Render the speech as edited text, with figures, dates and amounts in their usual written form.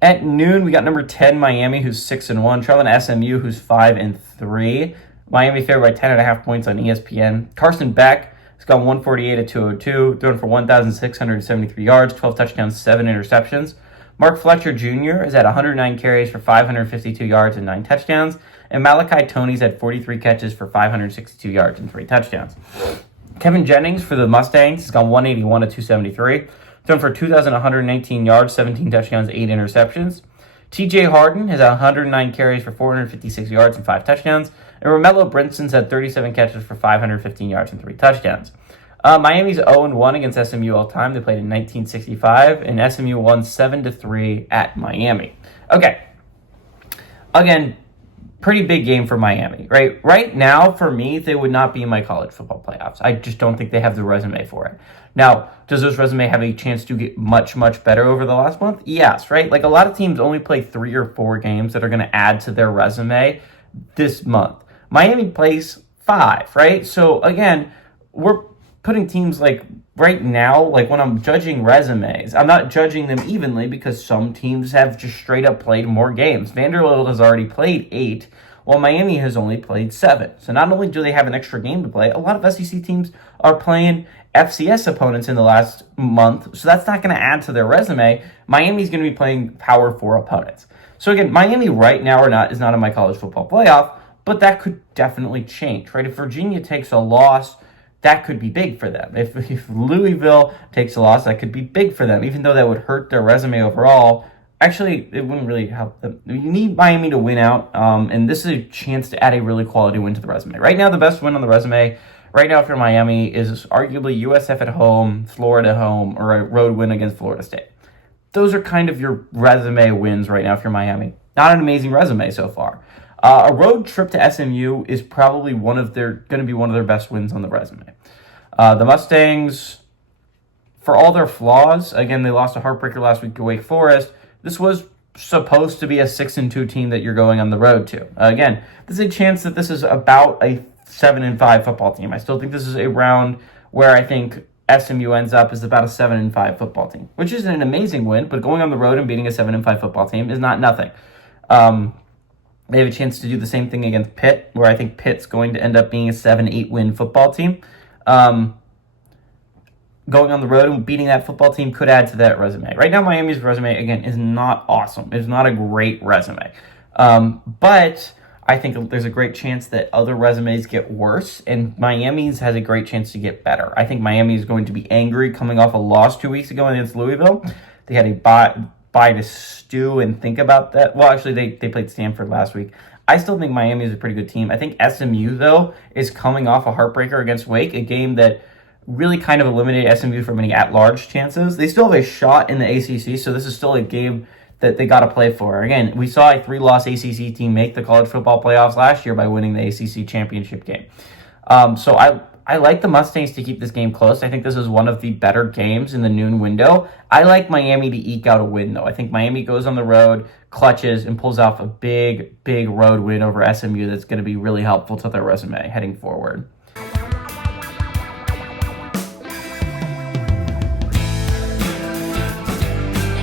At noon, we got number 10 Miami, who's 6-1, trailing SMU, who's 5-3. Miami favored by 10.5 points on ESPN. Carson Beck has gone 148 at 202, thrown for 1,673 yards, 12 touchdowns, 7 interceptions. Mark Fletcher Jr. is at 109 carries for 552 yards and 9 touchdowns. And Malachi Toney's had 43 catches for 562 yards and 3 touchdowns. Kevin Jennings for the Mustangs has gone 181 at 273, thrown for 2,119 yards, 17 touchdowns, 8 interceptions. TJ Harden has had 109 carries for 456 yards and 5 touchdowns. And Romello Brinson's had 37 catches for 515 yards and 3 touchdowns. Miami's 0-1 against SMU all time. They played in 1965, and SMU won 7-3 at Miami. Okay. Again, pretty big game for Miami, right? Right now, for me, they would not be in my college football playoffs. I just don't think they have the resume for it. Now, does this resume have a chance to get much, much better over the last month? Yes, right? Like, a lot of teams only play 3 or 4 games that are going to add to their resume this month. Miami plays 5, right? So, again, we're putting teams like right now, like when I'm judging resumes, I'm not judging them evenly because some teams have just straight up played more games. Vanderbilt has already played 8, while Miami has only played 7. So not only do they have an extra game to play, a lot of SEC teams are playing FCS opponents in the last month, so that's not going to add to their resume. Miami's going to be playing Power 4 opponents. So again, Miami right now is not in my college football playoff, but that could definitely change, right? If Virginia takes a loss, that could be big for them. If Louisville takes a loss, that could be big for them, even though that would hurt their resume overall. Actually, it wouldn't really help them. You need Miami to win out, and this is a chance to add a really quality win to the resume. Right now, the best win on the resume, right now for Miami, is arguably USF at home, Florida at home, or a road win against Florida State. Those are kind of your resume wins right now if you're Miami. Not an amazing resume so far. A road trip to SMU is probably going to be one of their best wins on the resume. The Mustangs, for all their flaws, again, they lost a heartbreaker last week to Wake Forest. This was supposed to be a 6-2 team that you're going on the road to. Again, there's a chance that this is about a 7-5 football team. I still think this is a round where I think SMU ends up as about a 7-5 football team, which is an amazing win, but going on the road and beating a 7-5 football team is not nothing. They have a chance to do the same thing against Pitt, where I think Pitt's going to end up being a 7-8 win football team. Going on the road and beating that football team could add to that resume. Right now, Miami's resume, again, is not awesome. It's not a great resume. But I think there's a great chance that other resumes get worse, and Miami's has a great chance to get better. I think Miami is going to be angry coming off a loss 2 weeks ago against Louisville. They had a bye to stew and think about that. Well, actually, they played Stanford last week. I still think Miami is a pretty good team. I think SMU, though, is coming off a heartbreaker against Wake, a game that really kind of eliminated SMU from any at-large chances. They still have a shot in the ACC, so this is still a game that they got to play for. Again, we saw a 3-loss ACC team make the college football playoffs last year by winning the ACC championship game. So I like the Mustangs to keep this game close. I think this is one of the better games in the noon window. I like Miami to eke out a win, though. I think Miami goes on the road, clutches, and pulls off a big, big road win over SMU that's going to be really helpful to their resume heading forward.